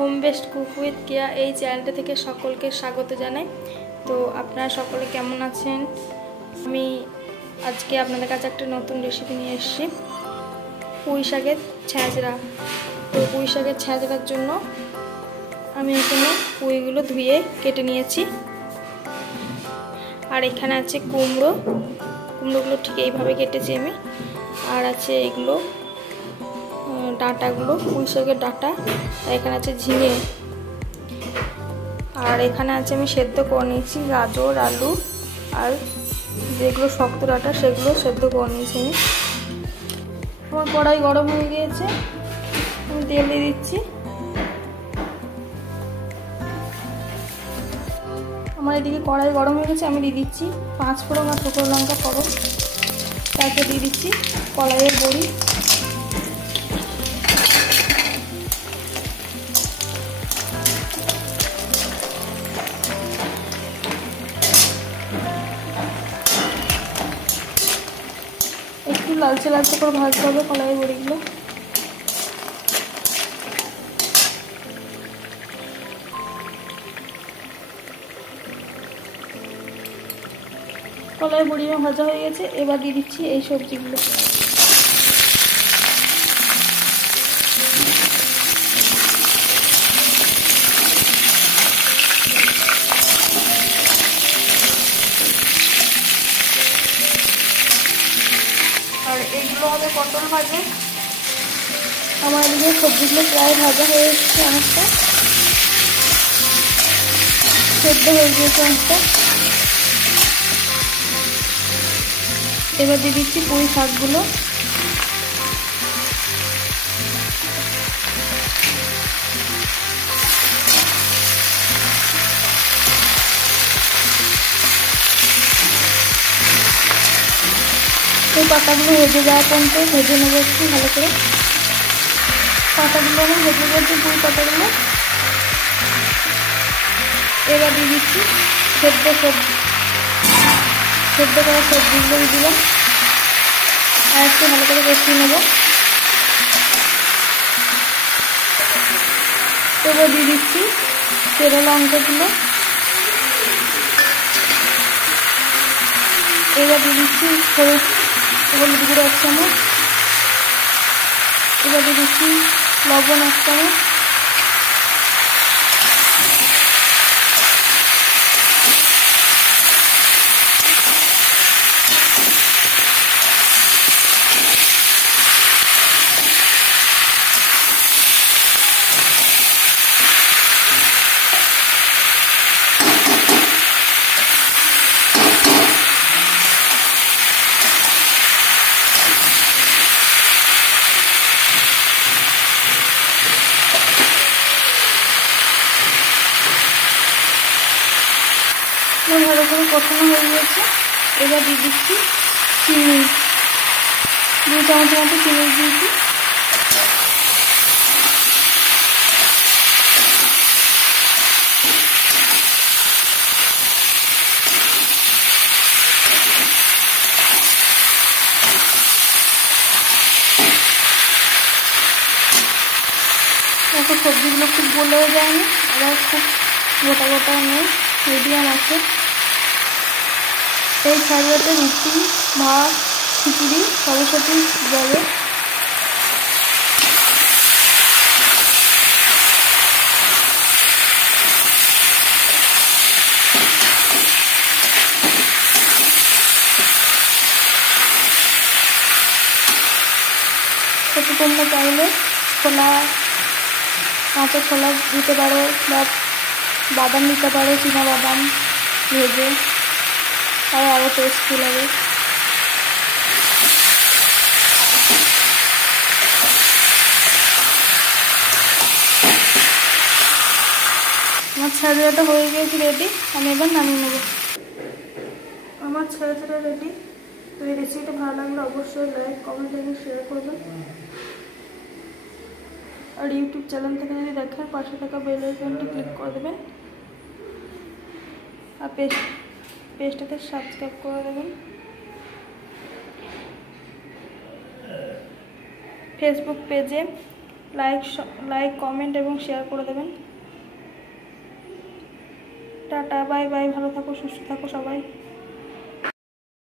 Home best cook with কেয়া এই চ্যানেলটা থেকে সকলকে স্বাগত জানাই। তো আপনারা সকলে কেমন আছেন? আমি আজকে আপনাদের কাছে একটা নতুন রেসিপি নিয়ে এসেছি, পুঁই শাকের ছ্যাঁচড়া। তো পুঁই শাকের ছ্যাঁচড়ার জন্য আমি এখানে পুঁইগুলো ধুয়ে কেটে নিয়েছি। আর এখানে আছে কুমড়োগুলো ঠিক এইভাবে কেটেছি আমি। আর আছে এগুলো ডাঁটাগুলো, পুঁই শাকের ডাঁটা। আর এখানে আছে ঝিঙে। আর এখানে আছে আমি সেদ্ধ করে নিয়েছি গাজর, আলু, আর যেগুলো শক্ত ডাঁটা সেগুলো সেদ্ধ করে নিয়েছি আমি। আমার কড়াই গরম হয়ে গিয়েছে, আমি তেল দিয়ে দিচ্ছি। আমার এদিকে কড়াই গরম হয়ে গেছে, আমি দিয়ে দিচ্ছি 5 ফোড়ন আর শুকনো লঙ্কা ফোড়ন। তারপর দিয়ে দিচ্ছি কলাইয়ের বড়ি। একটু লালচে লালচে করে ভাজতে হবে কলাইয়ের বড়িগুলো। কলাই বড়িও ভাজা হয়ে গেছে, এবার দিয়ে দিচ্ছি এই সবজিগুলো। আর এগুলো হবে পটল ভাজে। আমার এদিকে সবজিগুলো প্রায় ভাজা হয়ে এসছে, অনেকটা সেদ্ধ হয়ে গিয়েছে অনেকটা। এবার দিয়ে দিচ্ছি পুঁই শাকগুলো। এই পাতাগুলো ভেজে যাওয়া পর্যন্ত ভেজে নেবো একটু ভালো করে। পাতাগুলো আমি ভেজে গেছি, পুঁই পাতাগুলো। এবার দিয়ে দিচ্ছি সেদ্ধ করা সবজিগুলো দিয়ে দিলাম। আর একটু ভালো করে কষিয়ে নেব। এবার দিয়ে দিচ্ছি চেরা লঙ্কাগুলো। এবার দিয়ে দিচ্ছি হলুদ গুঁড়ো 1 চামচ। এবার দিয়ে দিচ্ছি লবণ 1 চামচ। ভালো করে কষানো হয়ে গেছে। এবার দিয়ে দিচ্ছি চিনি, 2 চামচ মতো চিনি দিয়েছি। এখন সবজিগুলো খুব গলেও যায়নি, আবার খুব গোটা গোটা নেই, মিডিয়াম আছে। এই ছ্যাঁচড়াতে রুটি, ভাত, খিচুড়ি সবার সাথেই যাবে। সেটা তোমরা চাইলে কাঁচা ছোলা দিতে পারো, বা বাদাম দিতে পারো, চীনা বাদাম ভেজে, তাও আরও টেস্টি লাগে। আমার ছ্যাঁচড়াটা হয়ে গিয়েছে রেডি, আমি এবার নামিয়ে নেব। আমার ছ্যাঁচড়া রেডি। তো এই রেসিপিটা ভালো লাগলে অবশ্যই লাইক, কমেন্ট এবং শেয়ার করবেন। আর ইউটিউব চ্যানেল থেকে যদি দেখেন, পাশে থাকা বেল আইকনটি ক্লিক করে দেবেন। আর পেজটাতে সাবস্ক্রাইব করে দেবেন। ফেসবুক পেজে লাইক কমেন্ট এবং শেয়ার করে দেবেন। টাটা, বাই বাই, ভালো থাকো, সুস্থ থাকো সবাই।